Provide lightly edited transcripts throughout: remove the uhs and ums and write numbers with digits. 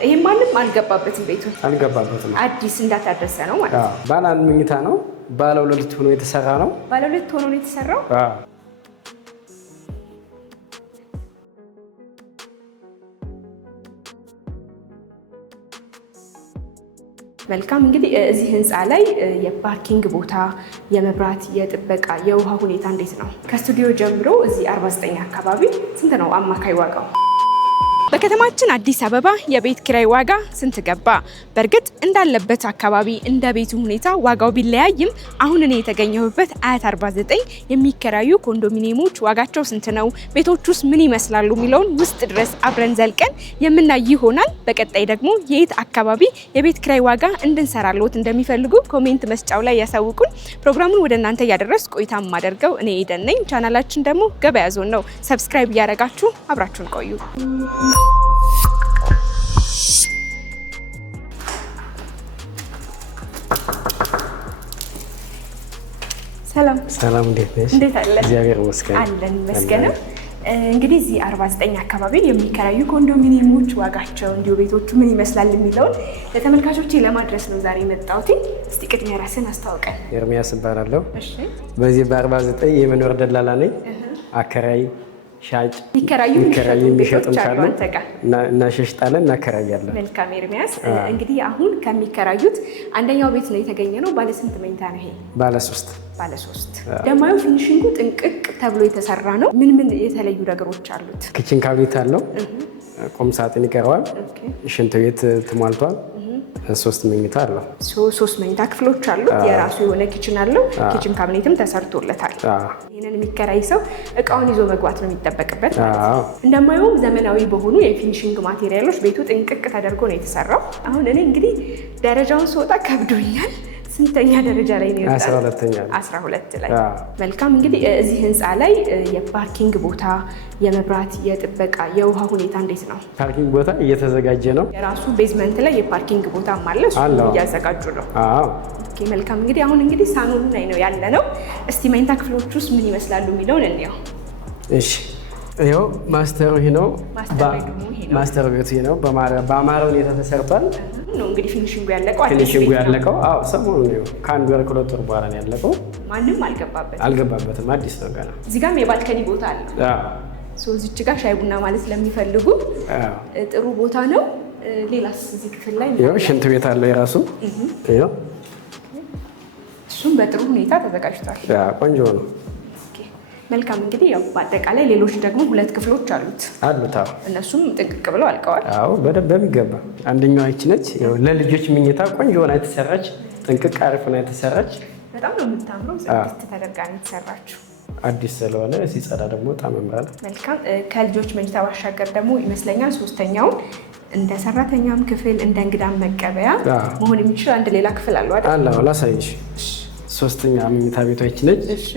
ይሄ ማንም አልገባበትም ቤቱ አልገባበትም አዲስ እንዳታደሰ ነው ማለት ነው ባለ አንድ መኝታ ነው ባለ ሁለት ሆኖ የተሰራ ነው ባለ ሁለት ሆኖ የተሰራው መልካም እንግዲህ እዚህ ህንፃ ላይ የፓርኪንግ ቦታ የመብራት የጥበቃ የውሃ ሁኔታ እንዴት ነው ከስቱዲዮ ጀምሮ እዚህ 49 አካባቢ ስንት ነው አማካይ ዋጋው በከተማችን አዲስ አበባ የቤት ኪራይ ዋጋ ስንት ገባ? በርግጥ እንዳለበት አካባቢ እንደ ቤቱ ሁኔታ ዋጋው ቢለያይም አሁን እኔ የተገኘሁበት አያት 49 የሚከራዩ ኮንዶሚኒየሞች ዋጋቸው ስንት ነው? ቤቶቹስ ምን ይመስላሉ የሚለውን ውስጥ ድረስ አብረን ዘልቀን የምናይ ይሆናል። በቀጣይ ደግሞ የት አካባቢ የቤት ኪራይ ዋጋ እንድንሰራልዎት እንደሚፈልጉ ኮሜንት መስጫው ላይ ያሳውቁን። ፕሮግራሙን ወደ እናንተ እያደረስ ቆይታ ማደርገው እኔ ኤደን ነኝ። ቻናላችን ደግሞ ገበያ ዞን ነው። ሰብስክራይብ እያደረጋችሁ አብራችሁን ቆዩ። ሰላም እንዴት ነሽ? እንዴት አለ? እግዚአብሔር ይመስገን አለን ይመስገን። እንግዲህ እዚህ 49 አካባቢ የሚከራዩ ኮንዶሚኒየሞች ዋጋቸው እንዲሁ ቤቶቹ ምን ይመስላል የሚለውን ለተመልካቾች ለማድረስ ነው ዛሬ የመጣሁት። እስቲ ቅድሚያ ራስን አስተዋውቀን። ኤርሚያስ እባላለሁ። እሺ። በዚህ በ49 የመኖር ደላላ ነኝ። አከራይ ሻጭ ይከራዩ የሚሸጡም ካሉ እናሸሽጣለን እናከራያለን። መልካም ኤርሚያስ፣ እንግዲህ አሁን ከሚከራዩት አንደኛው ቤት ነው የተገኘ ነው። ባለ ስንት መኝታ ነው ይሄ? ባለ 3 ደማዩ ፊኒሺንጉ ጥንቅቅ ተብሎ የተሰራ ነው። ምን የተለዩ ነገሮች አሉት? ኪችን ካቢኔት አለው፣ ቁም ሳጥን ይቀረዋል፣ ሽንት ቤት ተሟልቷል። 3 መኝታ አለው። 3 መኝታ ክፍሎች አሉት። የራሱ የሆነ ኪችን አለው። ኪችን ካቢኔትም ተሰርቶለታል። ይሄንን የሚከራይ ሰው እቃውን ይዞ መግባት ነው የሚጠበቅበት ማለት ነው። እንደማየው ዘመናዊ በሆኑ የፊኒሺንግ ማቴሪያሎች ቤቱ ጥንቅቅ ተደርጎ ነው የተሰራው። አሁን እኔ እንግዲህ ደረጃውን ስወጣ ከብዶኛል። ስንተኛ ደረጃ ላይ ነው? 12 ላይ። መልካም እንግዲህ እዚህ ህንፃ ላይ የፓርኪንግ ቦታ የመብራት የጥበቃ የውሃ ሁኔታ እንዴት ነው? ፓርኪንግ ቦታ እየተዘጋጀ ነው። የራሱ ቤዝመንት ላይ የፓርኪንግ ቦታ አለ፣ እሱ እያዘጋጁ ነው። ኦኬ መልካም እንግዲህ አሁን እንግዲህ ሳሎኑ ላይ ነው ያለ ነው። እስቲ መኝታ ክፍሎች ውስጥ ምን ይመስላሉ የሚለውን እንየው። እሺ ይኸው ማስተሩ ይሄ ነው። ማስተር ቤቱ ይሄ ነው። በአማረ ሁኔታ ተሰርቷል ነው እንግዲህ ፊኒሺንጉ ያለቀው ሰሞኑን ነው። ከአንድ ወር ከሁለት ወር በኋላ ነው ያለቀው። ማንም አልገባበትም። አዲስ ነው ገና። እዚህ ጋርም የባልከኒ ቦታ አለ። እዚች ጋር ሻይ ቡና ማለት ለሚፈልጉ ጥሩ ቦታ ነው። ሌላስ እዚህ ክፍል ላይ ሽንት ቤት አለው የራሱ። እሱም በጥሩ ሁኔታ ተዘጋጅቷል። ቆንጆ ነው። መልካም እንግዲህ ያው በአጠቃላይ ሌሎች ደግሞ 2 ክፍሎች አሉት። እነሱም ጥንቅቅ ብለው አልቀዋል። በደንብ በሚገባ አንደኛዋ ይህች ነች። ለልጆች ምኝታ ቆንጆ ሆና የተሰራች ጥንቅቅ አሪፍ ሆና የተሰራች በጣም ነው የምታምረው። ጽድት ተደርጋ ነው የተሰራችው። አዲስ ስለሆነ ሲጸዳ ደግሞ በጣም ያምራል። መልካም ከልጆች መኝታ ባሻገር ደግሞ ይመስለኛል 3ኛውን እንደ ሰራተኛም ክፍል እንደ እንግዳም መቀበያ መሆን የሚችል አንድ ሌላ ክፍል አለው አይደል? አለ። ላሳይሽ። 3ኛ መኝታ ቤቷ ይህች ነች። እሺ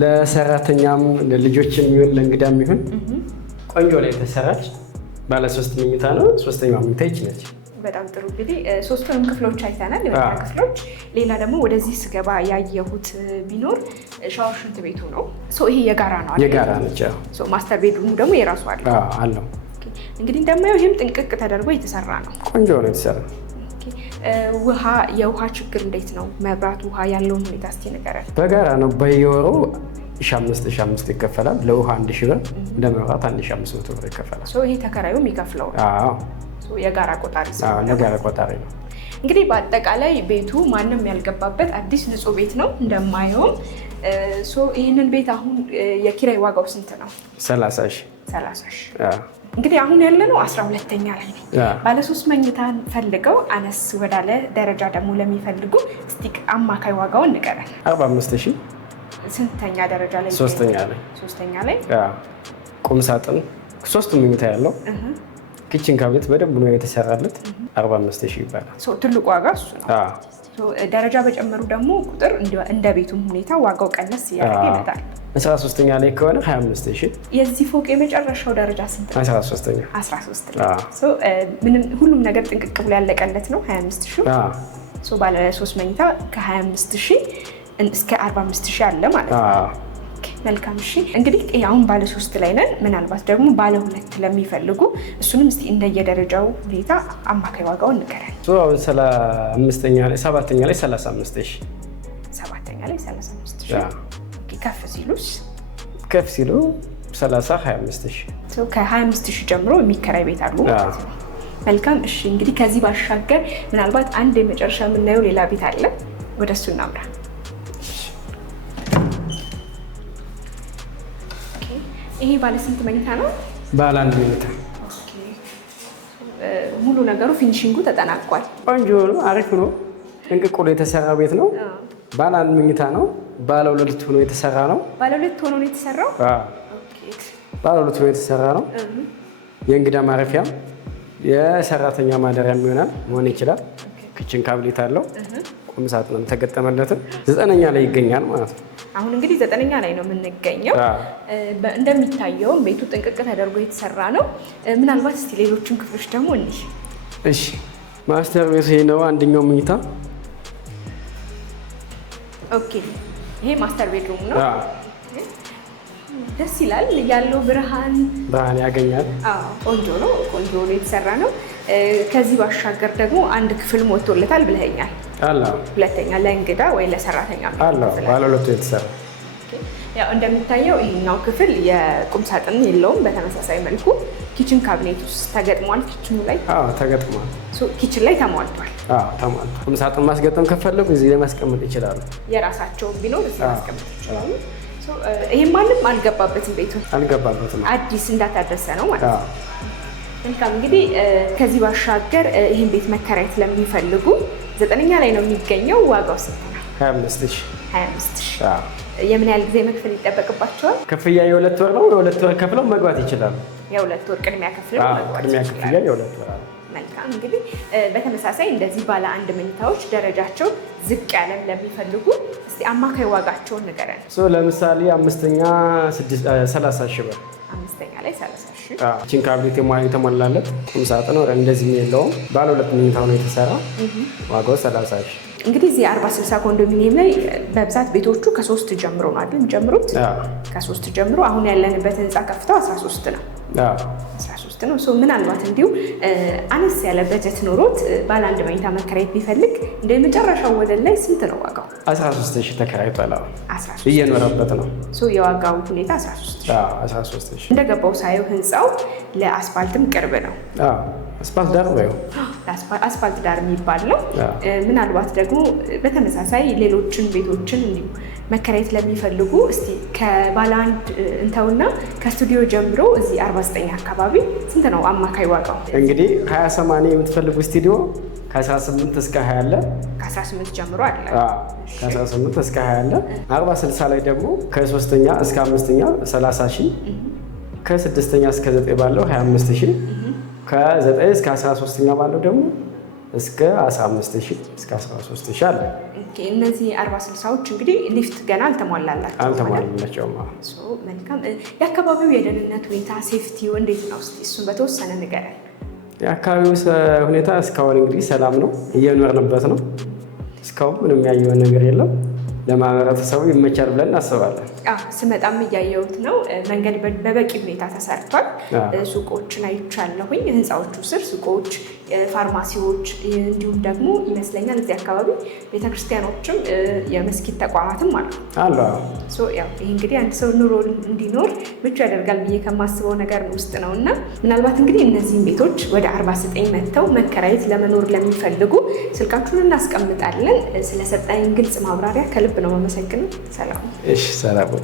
ለሰራተኛም ለልጆችም ይሁን ለእንግዳም ይሁን ቆንጆ ላይ የተሰራች ባለ 3 መኝታ ነው። 3ኛው መኝታ ይህች ነች። በጣም ጥሩ እንግዲህ 3ቱንም ክፍሎች አይተናል። የመኝታ ክፍሎች ሌላ ደግሞ ወደዚህ ስገባ ያየሁት ቢኖር ሻወር ሽንት ቤቱ ነው። ይሄ የጋራ ነው አይደል? የጋራ ነች። ማስተር ቤድሩሙ ደግሞ የራሱ አለው። እንግዲህ እንደማየው ይህም ጥንቅቅ ተደርጎ የተሰራ ነው። ቆንጆ ነው የተሰራ። የውሃ ችግር እንዴት ነው? መብራት ውሃ ያለውን ሁኔታ እስኪ ንገረን። በጋራ ነው። በየወሩ 5,500 ይከፈላል። ለውሃ 1,000 ብር፣ ለመብራት 1,500 ብር ይከፈላል። ይሄ ተከራዩ የሚከፍለው የጋራ ቆጣሪ የጋራ ቆጣሪ ነው። እንግዲህ በአጠቃላይ ቤቱ ማንም ያልገባበት አዲስ ንጹህ ቤት ነው እንደማየውም። ይህንን ቤት አሁን የኪራይ ዋጋው ስንት ነው? 30 ሺህ። እንግዲህ አሁን ያለነው 12ኛ ላይ ነው። ባለ 3 መኝታን ፈልገው አነስ ወዳለ ደረጃ ደግሞ ለሚፈልጉ እስቲ አማካይ ዋጋውን ንገረን። 45 ሺህ። ስንተኛ ደረጃ ላይ? 3ኛ ላይ። ቁም ሳጥን 3 መኝታ ያለው ኪችን ካቢኔት በደንብ ነው የተሰራለት። 45 ሺህ ይባላል። ትልቁ ዋጋ እሱ ነው። ደረጃ በጨመሩ ደግሞ ቁጥር እንደ ቤቱም ሁኔታ ዋጋው ቀነስ እያደረገ ይመጣል። 13ኛ ላይ ከሆነ 25 ሺህ። የዚህ ፎቅ የመጨረሻው ደረጃ ስንት ነው? 13ኛ። 13 ሁሉም ነገር ጥንቅቅ ብሎ ያለቀለት ነው። 25 ሺህ። ባለ 3 መኝታ ከ25 ሺህ እስከ 45 ሺህ አለ ማለት ነው። መልካም። እሺ እንግዲህ አሁን ባለ 3 ላይ ነን። ምናልባት ደግሞ ባለ 2 ለሚፈልጉ እሱንም እስቲ እንደየደረጃው ሁኔታ አማካይ ዋጋውን ንገረን። አሁን 7ኛ ላይ 35,000 7ኛ ላይ 35,000 ከፍ ሲሉስ? ከፍ ሲሉ 25,000 ከ25,000 ጀምሮ የሚከራይ ቤት አሉ ማለት ነው። መልካም። እሺ እንግዲህ ከዚህ ባሻገር ምናልባት አንድ የመጨረሻ የምናየው ሌላ ቤት አለ። ወደ እሱ እናምራ። ይሄ ባለ ስንት መኝታ ነው? ባለ 1 መኝታ። ሙሉ ነገሩ ፊኒሺንጉ ተጠናቋል። ቆንጆ ነው፣ አሪፍ ነው። እንቅቁ የተሰራ ቤት ነው። ባለ 1 መኝታ ነው። ባለ 2 ሆኖ የተሰራ ነው። ባለ 2 ሆኖ ነው የተሰራው? ባለ 2 ሆኖ የተሰራ ነው። የእንግዳ ማረፊያም የሰራተኛ ማደሪያም ይሆናል መሆን ይችላል። ክችን ካብሌት አለው። ቁም ሳጥንም ተገጠመለትም 9ኛ ላይ ይገኛል ማለት ነው። አሁን እንግዲህ 9ኛ ላይ ነው የምንገኘው። እንደሚታየውም ቤቱ ጥንቅቅ ተደርጎ የተሰራ ነው። ምናልባት እስቲ ሌሎችን ክፍሎች ደግሞ እንይ። እሺ ማስተር ቤት ይሄ ነው። አንደኛው መኝታ። ኦኬ ይሄ ማስተር ቤድሩም ነው። ደስ ይላል። ያለው ብርሃን ያገኛል። ቆንጆ ነው። ቆንጆ ነው የተሰራ ነው። ከዚህ ባሻገር ደግሞ አንድ ክፍል ሞልቶለታል ብለኸኛል። ሁለተኛ ለእንግዳ ወይ ለሰራተኛ ባለ 2 የተሰራ። ያው እንደሚታየው ይሄኛው ክፍል የቁም ሳጥን የለውም። በተመሳሳይ መልኩ ኪችን ካቢኔት ውስጥ ተገጥሟል። ኪችኑ ላይ ተገጥሟል። ኪችን ላይ ተሟልቷል። ተሟልቷል። ቁም ሳጥን ማስገጠም ከፈለጉ እዚህ ላይ ማስቀመጥ ይችላሉ። የራሳቸውን ቢኖር እዚህ ማስቀመጥ ይችላሉ። ይሄ ማንም አልገባበትም። ቤቱ አልገባበትም። አዲስ እንዳታደሰ ነው ማለት ነው። መልካም እንግዲህ ከዚህ ባሻገር ይህን ቤት መከራየት ለሚፈልጉ 9ኛ ላይ ነው የሚገኘው። ዋጋው ስንት ነው? 25,000። የምን ያህል ጊዜ መክፈል ይጠበቅባቸዋል? ክፍያ የ2 ወር ነው። የ2 ወር ከፍለው መግባት ይችላሉ። የ2 ወር ቅድሚያ ከፍለው መግባት ይችላሉ። ክፍያ የ2 ወር። መልካም እንግዲህ በተመሳሳይ እንደዚህ ባለ 1 መኝታዎች ደረጃቸው ዝቅ ያለም ለሚፈልጉ እስቲ አማካይ ዋጋቸውን ንገረን። ለምሳሌ 5ኛ 30,000 ብር። 5ኛ ላይ 30,000። ኪችን ካብሌት የተሞላለት ቁም ሳጥን እንደዚህ የለውም። ባለ 2 መኝታ ነው የተሰራ። ዋጋው 30,000። እንግዲህ እዚህ 40/60 ኮንዶሚኒየም ላይ በብዛት ቤቶቹ ከ3 ጀምሮ ነው አይደል የሚጀምሩት? ከ3 ጀምሮ አሁን ያለንበት ህንፃ ከፍታው 13 ነው። 13 ነው። ምናልባት እንዲሁ አነስ ያለ በጀት ኖሮት ባለ 1 መኝታ መከራየት ቢፈልግ እንደ መጨረሻው ወለል ላይ ስንት ነው ዋጋው? 13,000 ተከራይቷል። እየኖረበት ነው። የዋጋው ሁኔታ 13,000። እንደገባው ሳየው ህንፃው ለአስፋልትም ቅርብ ነው። አስፋልት ዳር ነው። አስፋልት ዳር የሚባል ነው። ምናልባት ደግሞ በተመሳሳይ ሌሎችን ቤቶችን እንዲሁ መከራየት ለሚፈልጉ እስቲ ከባለ 1 እንተውና ከስቱዲዮ ጀምሮ እዚህ 49 አካባቢ ስንት ነው አማካይ ዋጋው? እንግዲህ 20/80 የምትፈልጉ ስቱዲዮ ከ18 እስከ 20 አለ። ከ18 ጀምሮ አለ። ከ18 እስከ 20 አለ። 40/60 ላይ ደግሞ ከ3ኛ እስከ 5ኛ 30,000፣ ከ6ኛ እስከ 9 ባለው 25,000፣ ከ9 እስከ 13ኛ ባለው ደግሞ እስከ 15,000 እስከ 13,000 አለ። እነዚህ 40/60ዎች እንግዲህ ሊፍት ገና አልተሟላላቸውም። መልካም። የአካባቢው የደህንነት ሁኔታ ሴፍቲው እንዴት ነው? እስኪ እሱን በተወሰነ ንገረን። የአካባቢው ሁኔታ እስካሁን እንግዲህ ሰላም ነው፣ እየኖርንበት ነው። እስካሁን ምንም ያየውን ነገር የለም። ለማህበረሰቡ ይመቻል ብለን እናስባለን። ስመጣም እያየሁት ነው። መንገድ በበቂ ሁኔታ ተሰርቷል። ሱቆችን አይቻለሁኝ። ህንፃዎቹ ስር ሱቆች፣ ፋርማሲዎች እንዲሁም ደግሞ ይመስለኛል እዚህ አካባቢ ቤተክርስቲያኖችም የመስጊድ ተቋማትም አሉ። ይህ እንግዲህ አንድ ሰው ኑሮ እንዲኖር ምቹ ያደርጋል ብዬ ከማስበው ነገር ውስጥ ነው እና ምናልባት እንግዲህ እነዚህን ቤቶች ወደ 49 መጥተው መከራየት ለመኖር ለሚፈልጉ ስልካችሁን እናስቀምጣለን። ስለሰጠኝ ግልጽ ማብራሪያ ከልብ ነው የማመሰግነው። ሰላም። ሰላም።